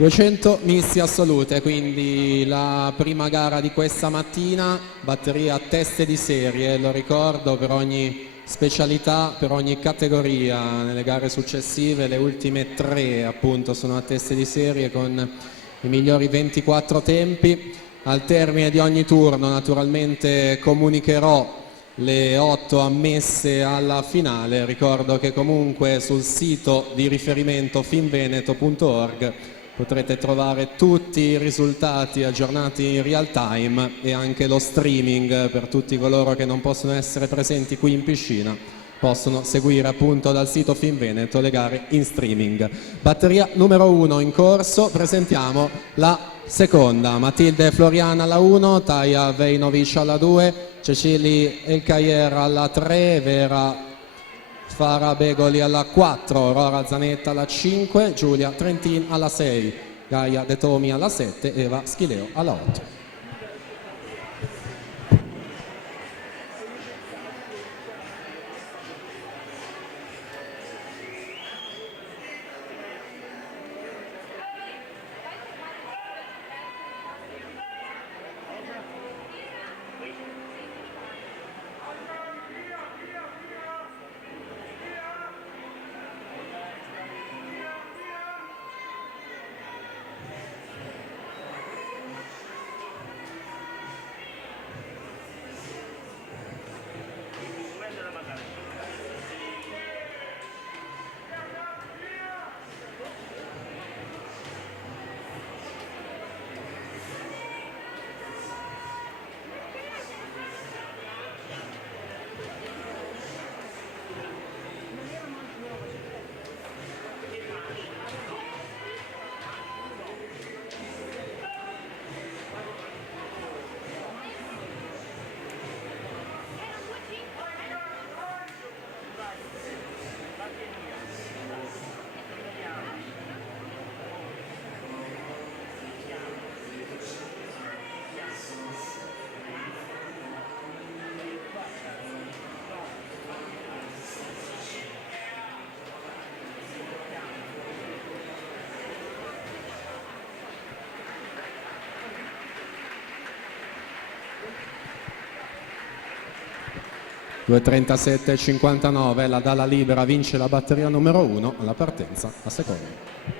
200 missi assolute, quindi la prima gara di questa mattina, batteria a teste di serie, lo ricordo, per ogni specialità, per ogni categoria. Nelle gare successive le ultime 3 appunto sono a teste di serie con i migliori 24 tempi. Al termine di ogni turno naturalmente comunicherò le 8 ammesse alla finale. Ricordo che comunque sul sito di riferimento finveneto.org potrete trovare tutti i risultati aggiornati in real time e anche lo streaming per tutti coloro che non possono essere presenti qui in piscina. Possono seguire appunto dal sito Finveneto le gare in streaming. Batteria numero 1 in corso, presentiamo la seconda. Matilde Floriana alla 1, Taia Vejnovic alla 2, Cecili Elkayer alla 3, Vera Farabegoli alla 4, Aurora Zanetta alla 5, Giulia Trentin alla 6, Gaia De Tomi alla 7, Eva Schileo alla 8. (2:37,59), la dalla libera vince la batteria numero 1, alla partenza a seconda.